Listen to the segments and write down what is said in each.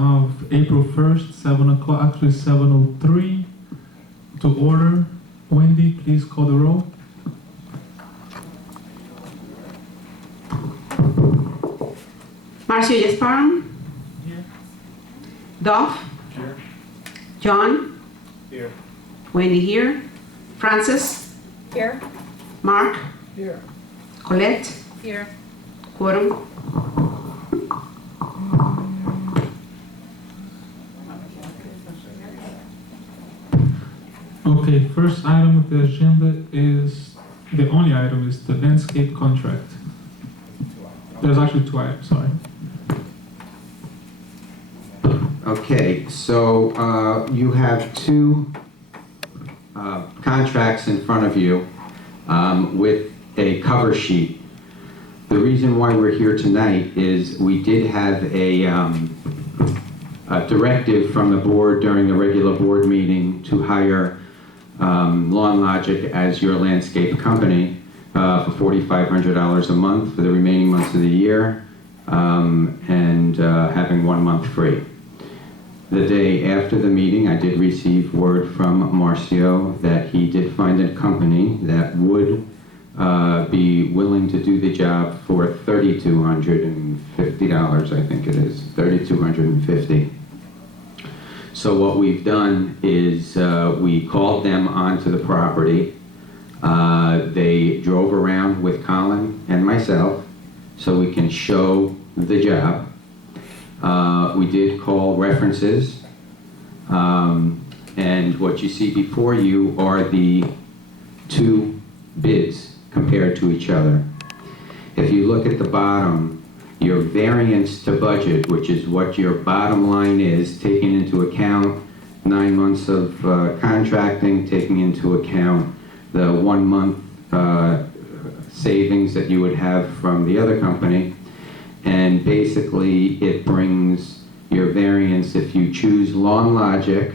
of April 1st, 7 o'clock, actually 7:03, to order. Wendy, please call the roll. Marcio Gasparum. Here. Dolph. Here. John. Here. Wendy here. Francis. Here. Mark. Here. Colette. Here. Quorum. Okay, first item of the agenda is, the only item is the landscape contract. There's actually two items, sorry. Okay, so you have two contracts in front of you with a cover sheet. The reason why we're here tonight is we did have a directive from the board during the regular board meeting to hire Lawn Logic as your landscape company for $4,500 a month for the remaining months of the year, and having 1 month free. The day after the meeting, I did receive word from Marcio that he did find a company that would be willing to do the job for $3,250, I think it is, $3,250. So what we've done is we called them onto the property. They drove around with Colin and myself so we can show the job. We did call references, and what you see before you are the two bids compared to each other. If you look at the bottom, your variance to budget, which is what your bottom line is, taking into account 9 months of contracting, taking into account the 1 month savings that you would have from the other company, and basically it brings your variance, if you choose Lawn Logic,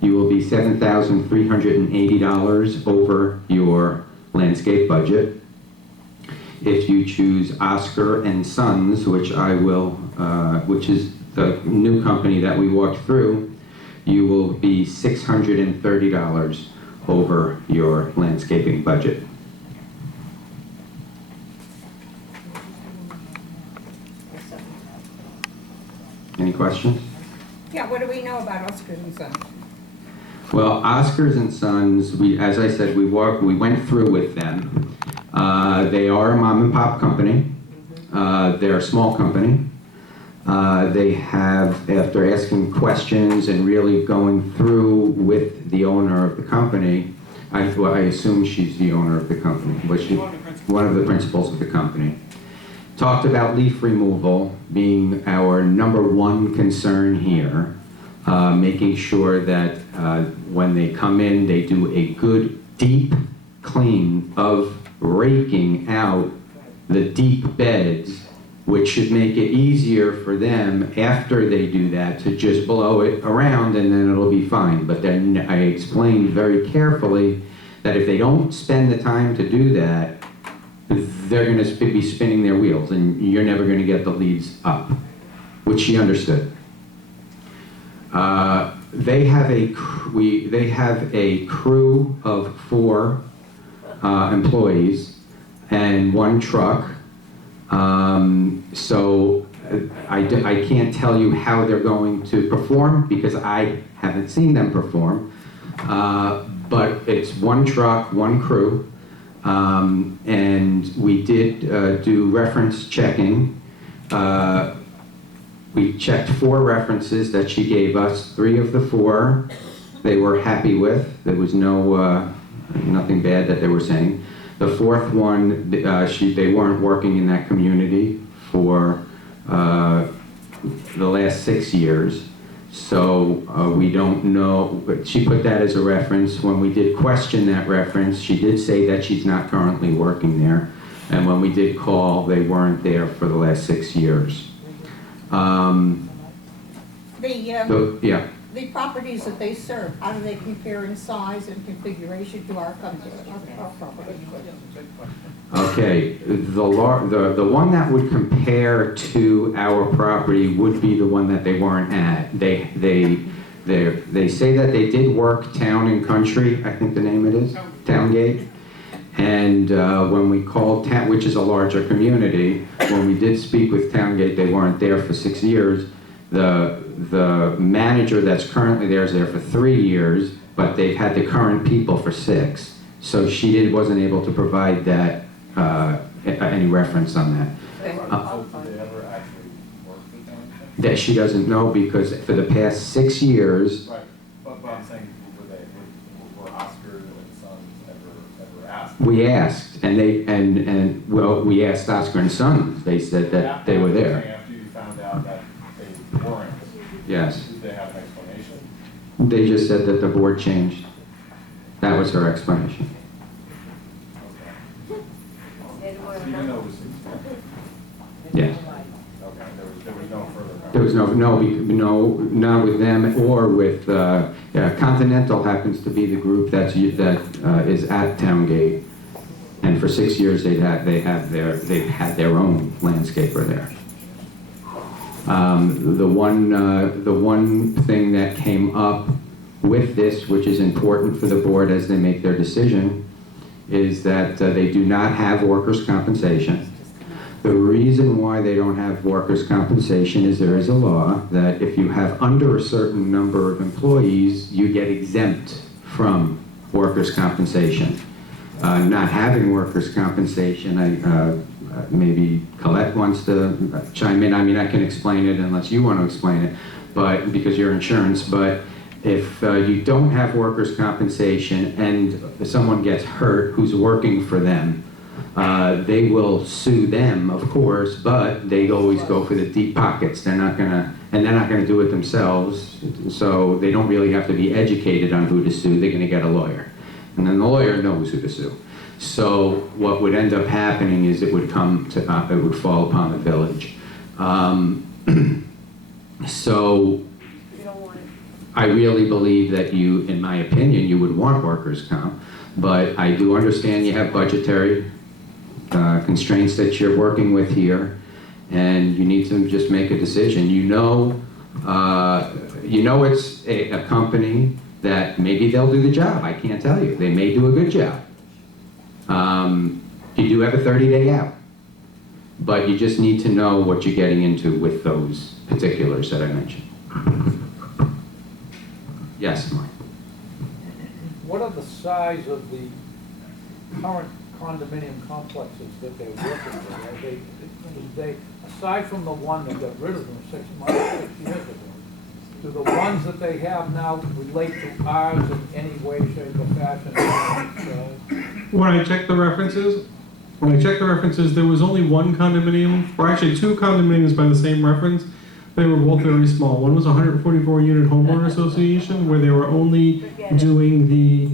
you will be $7,380 over your landscape budget. If you choose Oscar and Sons, which I will, which is the new company that we walked through, you will be $630 over your landscaping budget. Any questions? Yeah, what do we know about Oscars and Sons? Well, Oscars and Sons, as I said, we went through with them. They are a mom and pop company. They're a small company. They have, after asking questions and really going through with the owner of the company, I assume she's the owner of the company, was she? One of the principals of the company. Talked about leaf removal being our #1 concern here, making sure that when they come in, they do a good deep clean of raking out the deep beds, which should make it easier for them after they do that to just blow it around and then it'll be fine. But then I explained very carefully that if they don't spend the time to do that, they're going to be spinning their wheels and you're never going to get the leaves up, which she understood. They have a crew of 4 employees and 1 truck. So I can't tell you how they're going to perform because I haven't seen them perform. But it's 1 truck, 1 crew. And we did do reference checking. We checked 4 references that she gave us. 3 of the 4 they were happy with. There was nothing bad that they were saying. The 4th one, they weren't working in that community for the last 6 years. So we don't know, but she put that as a reference. When we did question that reference, she did say that she's not currently working there. And when we did call, they weren't there for the last 6 years. The the properties that they serve, how do they compare in size and configuration to our company, our property? Okay, the one that would compare to our property would be the one that they weren't at. They say that they did work Town and Country, I think the name it is, Towngate. And when we called Town, which is a larger community, when we did speak with Towngate, they weren't there for 6 years. The manager that's currently there is there for 3 years, but they've had the current people for 6. So she wasn't able to provide that, any reference on that. Okay. Did they ever actually work for Town? That she doesn't know because for the past 6 years, Right, but I'm saying, were Oscar and Sons ever asked? we asked, and we asked Oscar and Sons. They said that they were there. After you found out that they weren't, Yes. did they have an explanation? They just said that the board changed. That was her explanation. Okay. So you know it was 6 months? Yes. Okay, there was no further. There was not with them or with, Continental happens to be the group that is at Towngate. And for 6 years, they've had their own landscaper there. The one thing that came up with this, which is important for the board as they make their decision, is that they do not have workers' compensation. The reason why they don't have workers' compensation is there is a law that if you have under a certain number of employees, you get exempt from workers' compensation. Not having workers' compensation, maybe Colette wants to chime in. I mean, I can explain it unless you want to explain it, but because you're insurance. But if you don't have workers' compensation and someone gets hurt who's working for them, they will sue them, of course, but they always go for the deep pockets. They're not gonna do it themselves, so they don't really have to be educated on who to sue. They're gonna get a lawyer, and then the lawyer knows who to sue. So what would end up happening is it would fall upon the village. So I really believe that you, in my opinion, you would want workers' comp, but I do understand you have budgetary constraints that you're working with here, and you need to just make a decision. You know it's a company that maybe they'll do the job. I can't tell you. They may do a good job. You do have a 30-day out, but you just need to know what you're getting into with those particulars that I mentioned. Yes, Mike. What are the size of the current condominium complexes that they're working with? They, aside from the one that got rid of them 6 years ago, do the ones that they have now relate to ours in any way, shape, or fashion? When I checked the references, there was only one condominium, or actually 2 condominiums by the same reference. They were both very small. One was a 144-unit homeowner association where they were only doing the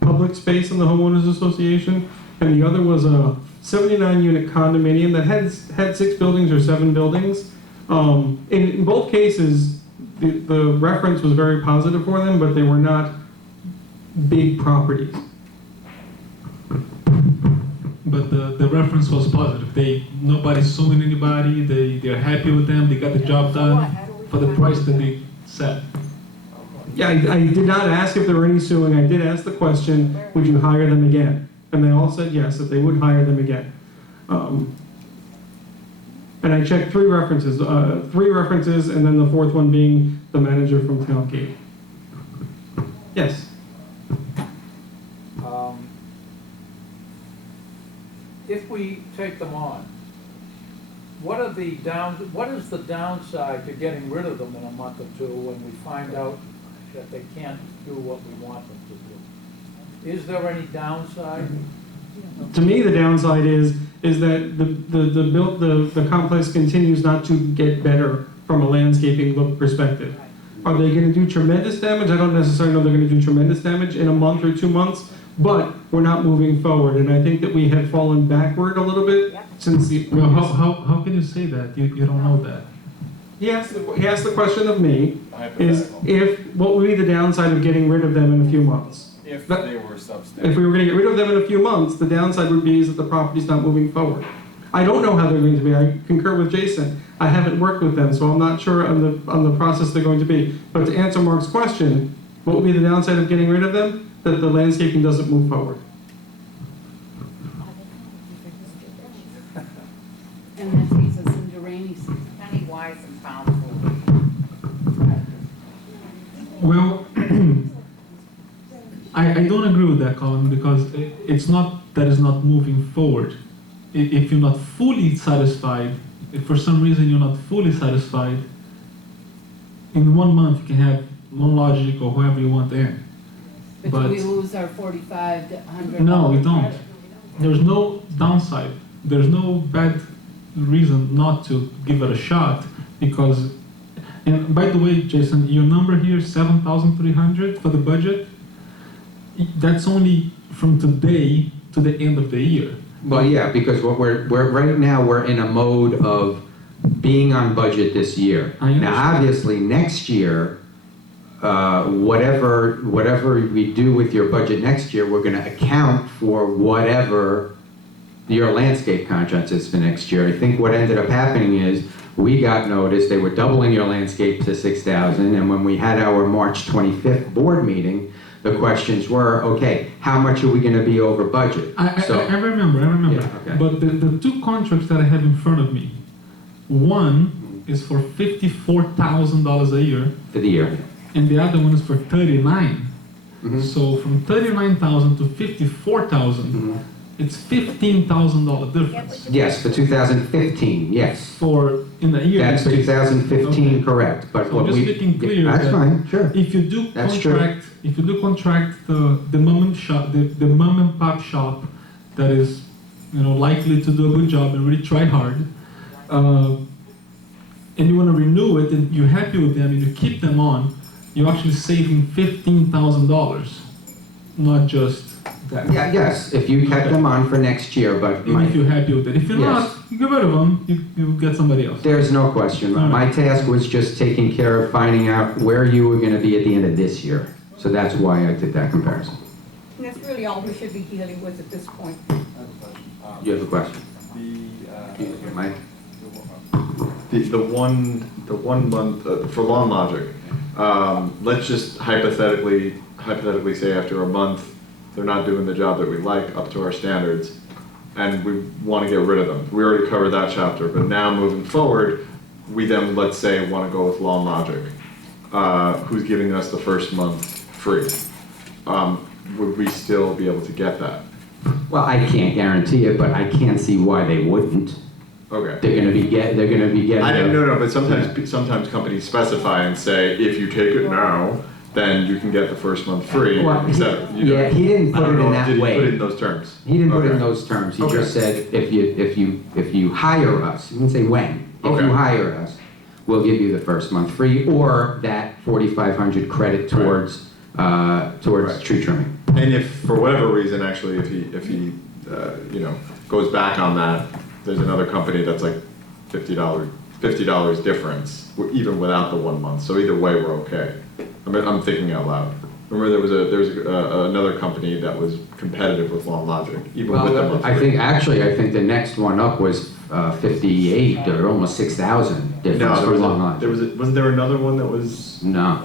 public space in the homeowners association, and the other was a 79-unit condominium that had 6 buildings or 7 buildings. In both cases, the reference was very positive for them, but they were not big properties. But the reference was positive. Nobody's suing anybody. They're happy with them. They got the job done for the price that they set. Yeah, I did not ask if there were any suing. I did ask the question, would you hire them again? And they all said yes, that they would hire them again. And I checked 3 references, and then the 4th one being the manager from Towngate. Yes. If we take them on, what is the downside to getting rid of them in a month or 2 when we find out that they can't do what we want them to do? Is there any downside? To me, the downside is that the complex continues not to get better from a landscaping look perspective. Are they going to do tremendous damage? I don't necessarily know they're going to do tremendous damage in a month or 2 months, but we're not moving forward, and I think that we have fallen backward a little bit since the. Well, how can you say that? You don't know that. he asked the question of me, is Hypothetical. what would be the downside of getting rid of them in a few months? If that- they were substandard. If we were gonna get rid of them in a few months, the downside would be is that the property's not moving forward. I don't know how they're going to be, I concur with Jason. I haven't worked with them, so I'm not sure on the process they're going to be. But to answer Mark's question, what would be the downside of getting rid of them? That the landscaping doesn't move forward. And that takes us into rainy season. Penny wise and pound foolish. Well, I don't agree with that, Colin, because it's not that it's not moving forward. If you're not fully satisfied, if for some reason you're not fully satisfied, in 1 month you can have Loan Logic or whoever you want in. But But- do we lose our $4,500 to $100? No, we don't. credit? There's no downside. There's no bad reason not to give it a shot because, and by the way, Jason, your number here, 7,300 for the budget, that's only from today to the end of the year. Well, yeah, because what we're right now, we're in a mode of being on budget this year. I understand. Now, obviously, next year, whatever we do with your budget next year, we're gonna account for whatever your landscape contract is for next year. I think what ended up happening is, we got notice, they were doubling your landscape to 6,000, and when we had our March 25th board meeting, the questions were, okay, how much are we gonna be over budget? I So- remember. Yeah, okay. But the two contracts that I have in front of me, one is for $54,000 a year, For the year. and the other one is for 39. Mhm. So from 39,000 to 54,000, Mhm. it's $15,000 difference Yes, for 2015, yes. for in a year. That's basis. 2015, Okay. correct, but So what just we... making clear That's that- fine, sure. If you do That's true. contract, if you do contract the mom and shop, the mom and pop shop that is, likely to do a good job and really try hard, and you want to renew it and you're happy with them and you keep them on, you're actually saving $15,000, not just that. Yeah, yes, if you kept them on for next year, but Even if you're happy with it. If you're Yes. not, you get rid of them. You get somebody else. there's no question. All right. My task was just taking care of finding out where you were gonna be at the end of this year. So that's why I did that comparison. And that's really all we should be dealing with at this point. I have a question. You have a question? Mike? The one month, for Lawn Logic, let's just hypothetically say after a month, they're not doing the job that we like up to our standards, and we want to get rid of them. We already covered that chapter, but now moving forward, we then, let's say, want to go with Lawn Logic, who's giving us the first month free. Would we still be able to get that? Well, I can't guarantee it, but I can't see why they wouldn't. Okay. They're gonna be getting... I didn't know, but sometimes companies specify and say, if you take it now, then you can get the first month free, Well, etc. yeah, he didn't put it in that Did he put it way. in those terms? He didn't put it in Okay. those terms. He Okay. just said, if you hire us, he didn't say when. If Okay. you hire us, we'll give you the first month free, or that 4,500 credit towards Right. tree trimming. And if, for whatever reason, actually, if he goes back on that, there's another company that's like $50 difference, even without the 1 month. So either way, we're okay. I'm thinking out loud. Remember, there was another company that was competitive with Lawn Logic, even with the Well, month I free. think the next one up was 58 or almost 6,000 difference No, for long launch. wasn't there another one that was? No.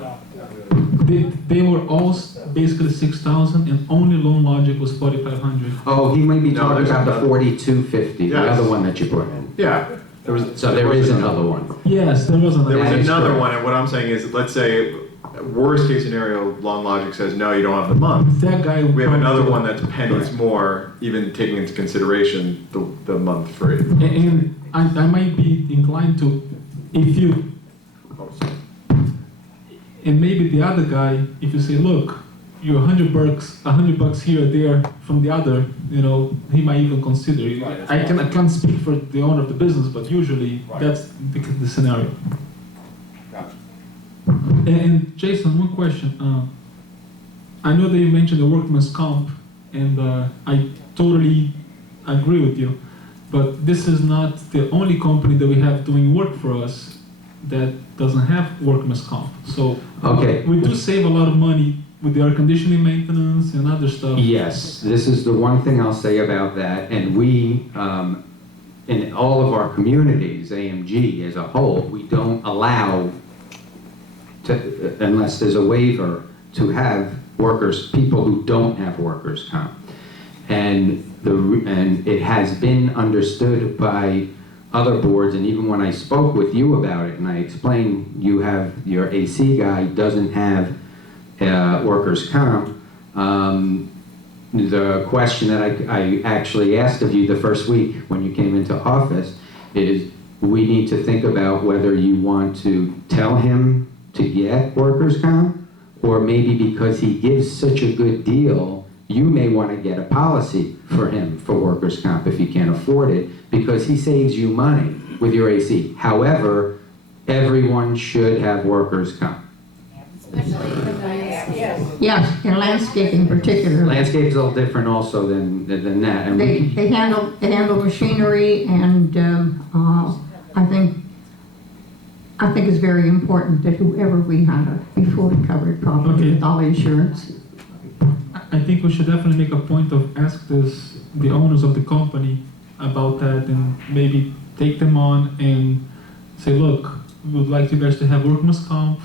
They were all basically 6,000, and only Loan Logic was 4,500. Oh, he might be No, talking there's about the another- 4250, the Yes. other one that you put in. Yeah. So there is another one. Yes, there was another. There was That is another correct. one, and what I'm saying is, let's say, worst case scenario, Lawn Logic says, no, you don't have the month. That guy. We have another one that's Correct. pennies more, even taking into consideration the month free. And I might be inclined to, if you, and maybe the other guy, if you say, look, you're $100 here or there from the other, he might even consider it. I can't speak for the owner of the business, but usually Right. that's the scenario. Gotcha. And Jason, one question. I know that you mentioned the workman's comp, and I totally agree with you. But this is not the only company that we have doing work for us. that doesn't have workman's comp. So Okay. we do save a lot of money with the air conditioning maintenance and other stuff. Yes, this is the one thing I'll say about that, and we, in all of our communities, AMG as a whole, we don't allow, unless there's a waiver, to have people who don't have workers' comp. And it has been understood by other boards, and even when I spoke with you about it, and I explained your AC guy doesn't have workers' comp, the question that I actually asked of you the first week when you came into office is, we need to think about whether you want to tell him to get workers' comp, or maybe because he gives such a good deal, you may want to get a policy for him for workers' comp if he can't afford it, because he saves you money with your AC. However, everyone should have workers' comp. Especially for the landscape. Yes, in landscaping particularly. Landscape's a little different also than that. And They handle machinery, and I think it's very important that whoever we hire be fully covered properly Okay. with all insurance. I think we should definitely make a point of ask the owners of the company about that, and maybe take them on and say, look, we would like you guys to have workman's comp,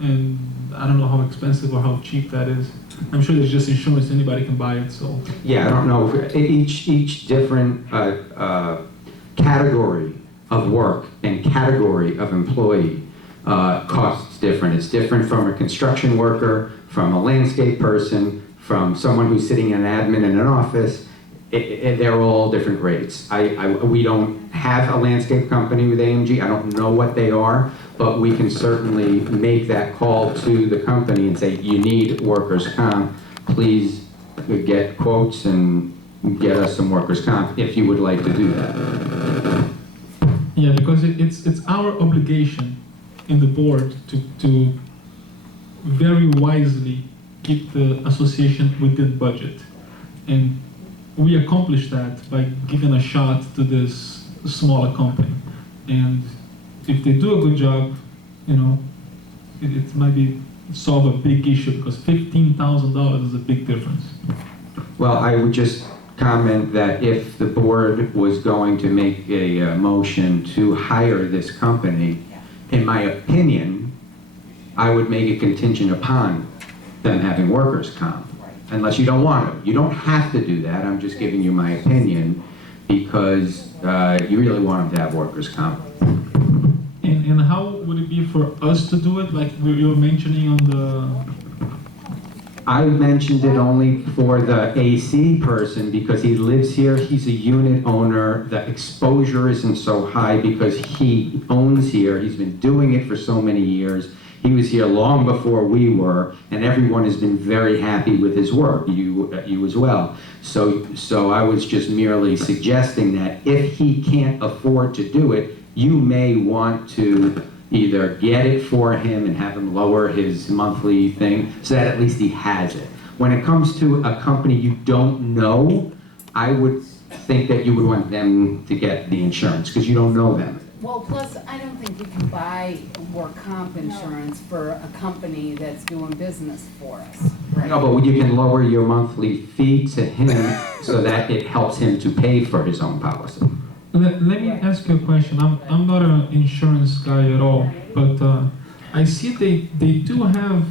and I don't know how expensive or how cheap that is. I'm sure there's just insurance, anybody can buy it, so. yeah, I don't know, each different category of work and category of employee costs different. It's different from a construction worker, from a landscape person, from someone who's sitting in admin in an office. They're all different rates. We don't have a landscape company with AMG. I don't know what they are, but we can certainly make that call to the company and say, you need workers' comp. Please get quotes and get us some workers' comp if you would like to do that. Yeah, because it's our obligation in the board to very wisely keep the association within budget. And we accomplish that by giving a shot to this smaller company. And if they do a good job, you know, it might be solve a big issue, because $15,000 is a big difference. Well, I would just comment that if the board was going to make a motion to hire this company, in my opinion, I would make it contingent upon them having workers' comp, unless you don't want to. You don't have to do that. I'm just giving you my opinion, because you really want them to have workers' comp. And how would it be for us to do it? Like you were mentioning on the... I mentioned it only for the AC person because he lives here, he's a unit owner, the exposure isn't so high because he owns here, he's been doing it for so many years. He was here long before we were, and everyone has been very happy with his work, you as well. So I was just merely suggesting that if he can't afford to do it, you may want to either get it for him and have him lower his monthly thing so that at least he has it. When it comes to a company you don't know, I would think that you would want them to get the insurance because you don't know them. Well, plus, I don't think you can buy work comp insurance for a company that's doing business for us. No, but you can lower your monthly fee to him so that it helps him to pay for his own policy. Let me ask you a question. I'm not an insurance guy at all, but I see they do have,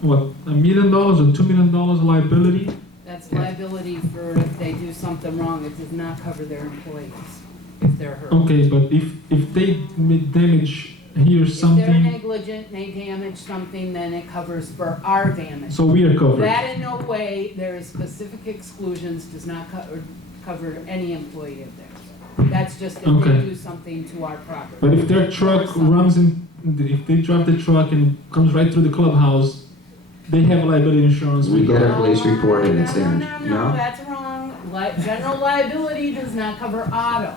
what, $1 million or $2 million liability? That's liability for if they do something wrong. It does not cover their employees if they're hurt. Okay, but if they damage here If they're something, negligent, they damage something, then it covers for our damage. so we are covered. That in no way, there is specific exclusions, does not cover any employee of theirs. That's just if they Okay. do something to our property. But if their truck runs in, if they drive the truck and comes right through the clubhouse, they have liability insurance. We get a police report and it's there. No, that's wrong. General liability does not cover auto.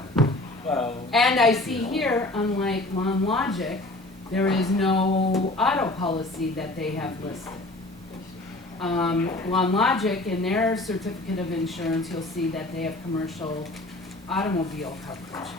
And I see here, unlike Lawn Logic, there is no auto policy that they have listed. Lawn Logic, in their certificate of insurance, you'll see that they have commercial automobile coverage.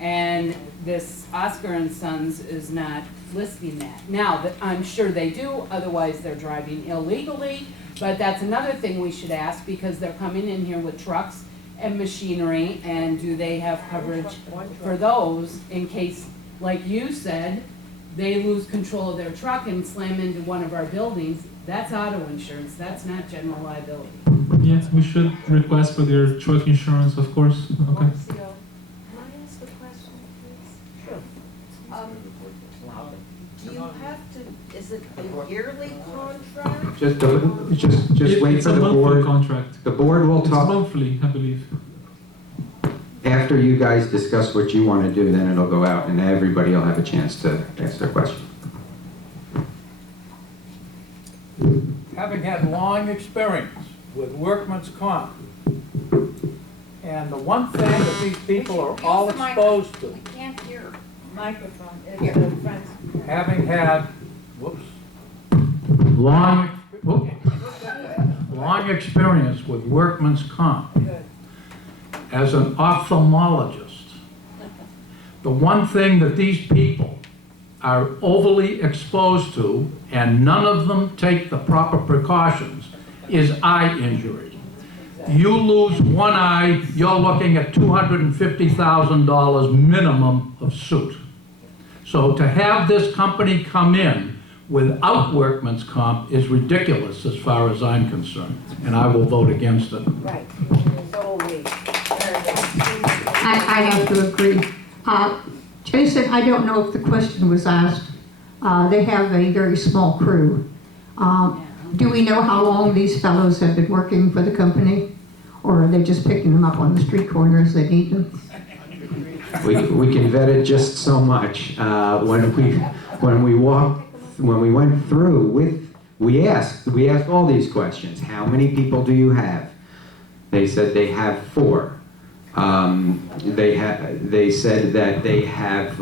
And this Oscar and Sons is not listing that. Now, I'm sure they do, otherwise they're driving illegally, but that's another thing we should ask, because they're coming in here with trucks and machinery, and do they have coverage for those in case, like you said, they lose control of their truck and slam into one of our buildings? That's auto insurance, that's not general liability. Yes, we should request for their truck insurance, of course. Okay. Marcio, can I ask a question, please? Sure. Do you have to, is it a yearly contract? Just wait It's for a the monthly board. contract. The board will It's talk, monthly, I believe. after you guys discuss what you want to do, then it'll go out and everybody will have a chance to ask their question. Having had long experience with workman's comp, and the one thing that these people are all exposed to, I can't hear. Microphone, Here. friends. having had, whoops, long experience with workman's comp, as an ophthalmologist, the one thing that these people are overly exposed to, and none of them take the proper precautions, is eye injury. You lose one eye, you're looking at $250,000 minimum of suit. So to have this company come in without workman's comp is ridiculous as far as I'm concerned, and I will vote against it. Right. So we. I have to agree. Jason, I don't know if the question was asked. They have a very small crew. Do we know how long these fellows have been working for the company? Or are they just picking them up on the street corner as they need them? We can vet it just so much. When we went through we asked all these questions. How many people do you have? They said they have 4. They said that they have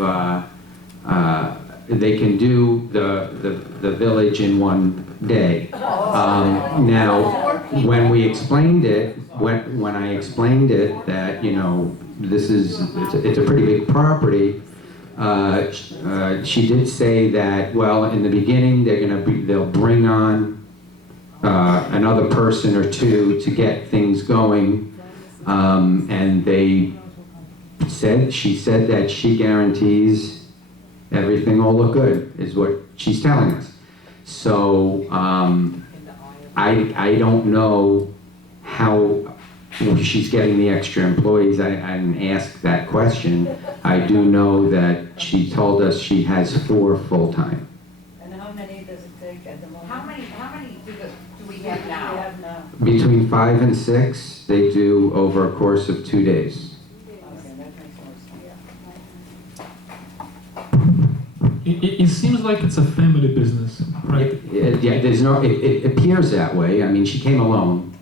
they can do the village in one day. Now, when we explained it, when I explained it that, you know, it's a pretty big property, she did say that, well, in the beginning they'll bring on another person or two to get things going, and she said that she guarantees everything will look good, is what she's telling us. So I don't know how she's getting the extra employees. I didn't ask that question. I do know that she told us she has 4 full-time. And how many does it take at the moment? How many do we have now? Between 5 and 6, they do over a course of 2 days. It seems like it's a family business, right? Yeah, it appears that way. I mean, she came alone.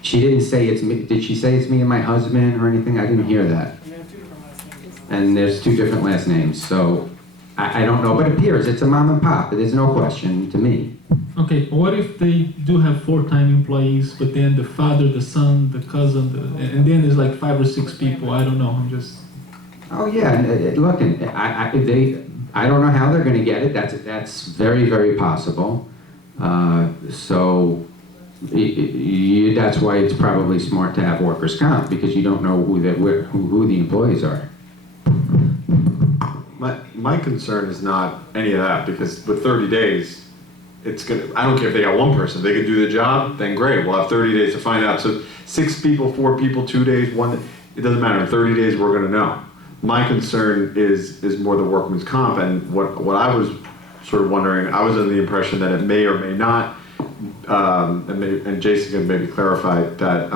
She didn't say it's me. Did she say it's me and my husband or anything? I didn't hear that. And there's 2 different last names, so I don't know, but it appears it's a mom and pop. There's no question to me. Okay, what if they do have 4-time employees, but then the father, the son, the cousin, and then there's like 5 or 6 people? I don't know. I'm just. Oh yeah, and look, I don't know how they're going to get it. That's very, very possible. So that's why it's probably smart to have workers' comp, because you don't know who the employees are. My concern is not any of that, because with 30 days, I don't care if they got 1 person. If they could do the job, then great. We'll have 30 days to find out. So 6 people, 4 people, 2 days, 1, it doesn't matter. In 30 days, we're going to know. My concern is more the workman's comp, and what I was sort of wondering, I was under the impression that it may or may not, and Jason can maybe clarify that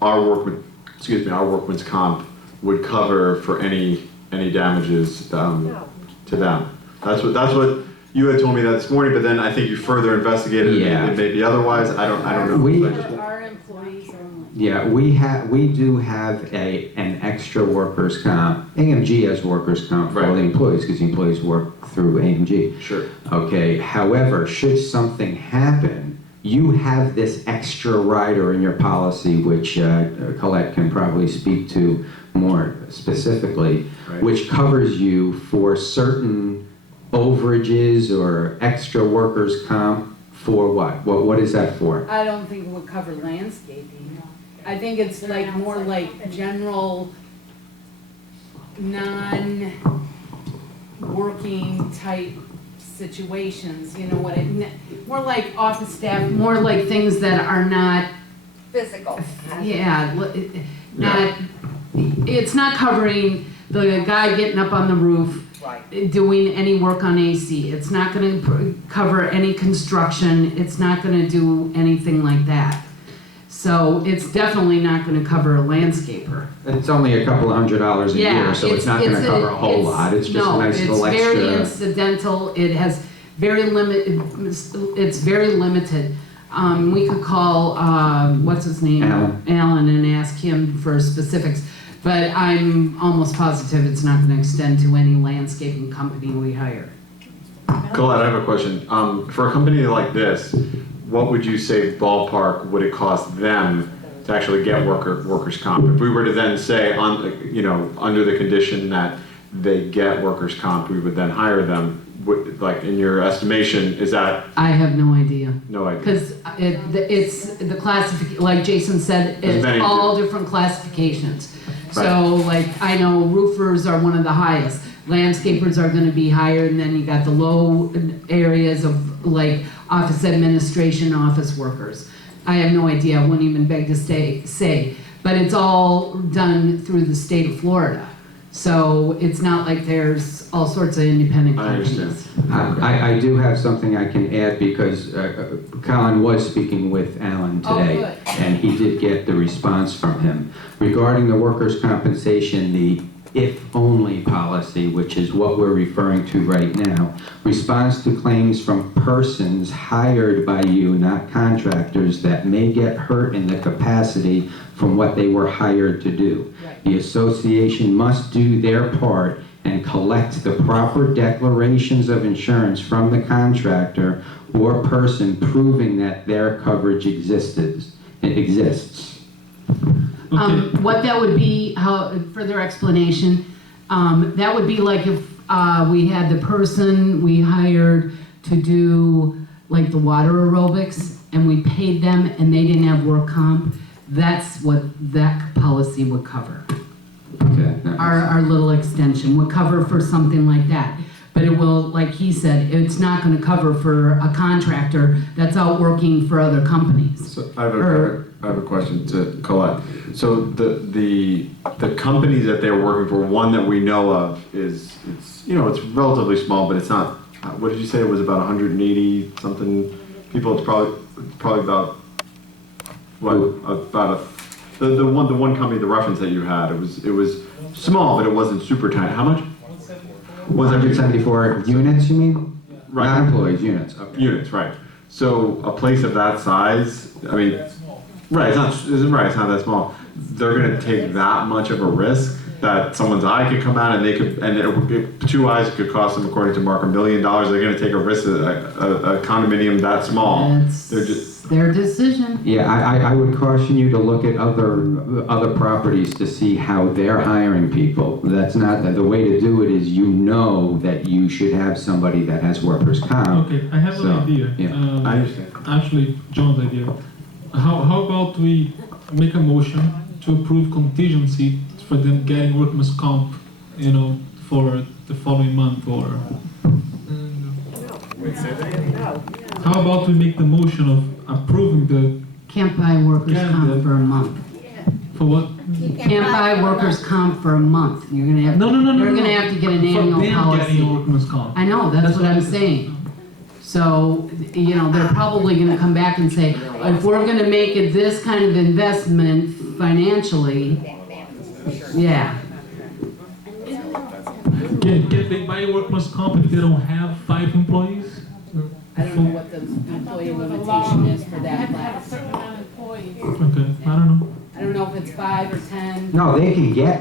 our workman's comp would cover for any damages to them. That's what you had told me that this morning, but then I think you further investigated Yeah. it may be otherwise. I don't know. Our employees only. Yeah, we do have an extra workers' comp. AMG has workers' comp for all the employees, because the employees work through AMG. Sure. Okay, however, should something happen you have this extra rider in your policy, which Colette can probably speak to more specifically, Right. which covers you for certain overages or extra workers' comp for what? What is that for? I don't think it would cover landscaping. I think it's like more like general, non-working type situations, you know what more like office staff, more like things that are not, Physical. not, it's not covering the guy getting up on the roof, Right. doing any work on AC. It's not gonna cover any construction, it's not gonna do anything like that. So it's definitely not gonna cover a landscaper. It's only a couple of $100 a year, so it's not gonna cover a whole lot. It's just a nice little No, it's very extra. incidental, it has very it's very limited. We could call, what's his name? Alan. And ask him for specifics. But I'm almost positive it's not gonna extend to any landscaping company we hire. Colette, I have a question. For a company like this, what would you say ballpark would it cost them to actually get workers' comp? If we were to then say, under the condition that they get workers' comp, we would then hire them, like in your estimation, is that I have no idea. no idea? Because it's the like Jason said, it's many all different classifications. So like, I know roofers are one of the highest, landscapers are gonna be higher, and then you got the low areas of like office administration, office workers. I have no idea, I wouldn't even beg to say, but it's all done through the state of Florida. So it's not like there's all sorts of independent I understand. companies. I do have something I can add because Colin was speaking with Alan Oh, today, good. and he did get the response from him. Regarding the workers' compensation, the if-only policy, which is what we're referring to right now, responds to claims from persons hired by you, not contractors, that may get hurt in the capacity from what they were hired to do. Right. The association must do their part and collect the proper declarations of insurance from the contractor or person proving that their coverage exists. Okay. What that would be, further explanation, that would be like if we had the person we hired to do like the water aerobics and we paid them and they didn't have work comp, that's what that policy would cover. Okay. Our little extension would cover for something like that. But it will, like he said, it's not gonna cover for a contractor that's out working for other companies. So I have a question to Colette. So the companies that they're working for, one that we know of it's relatively small, but it's not. What did you say? It was about 180 something people. It's probably about what about the one company, the reference that you had. It was small, but it wasn't super tiny. How much? 174 units, you mean? Right. Not employees, units. Okay. Units, right. So a place of that size, I mean, right, it's not that small. They're gonna take that much of a risk that someone's eye could come out and two eyes could cost them, according to Mark, $1 million. They're gonna take a risk of a condominium that small. They're just, Their decision. Yeah, I would caution you to look at other properties to see how they're hiring people. That's not, the way to do it is that you should have somebody that has workers' comp. Okay, I have an idea. Yeah. I understand. Actually, John's idea. How about we make a motion to approve contingency for them getting workman's comp, for the following month, or how about we make the motion of approving the, Can't buy workers' Yeah, comp the- for a month. for what? Can't buy workers' comp for a month. You're gonna have, No. you're gonna have to get an For annual them getting a policy. workman's comp. I know, that's what I I'm said. saying. So, they're probably gonna come back and say, if we're gonna make it this kind of investment financially, yeah. Can they buy workman's comp if they don't have 5 employees? I don't know what the employee limitation is for that class. Okay, I don't know. I don't know if it's 5 or 10. No, they can get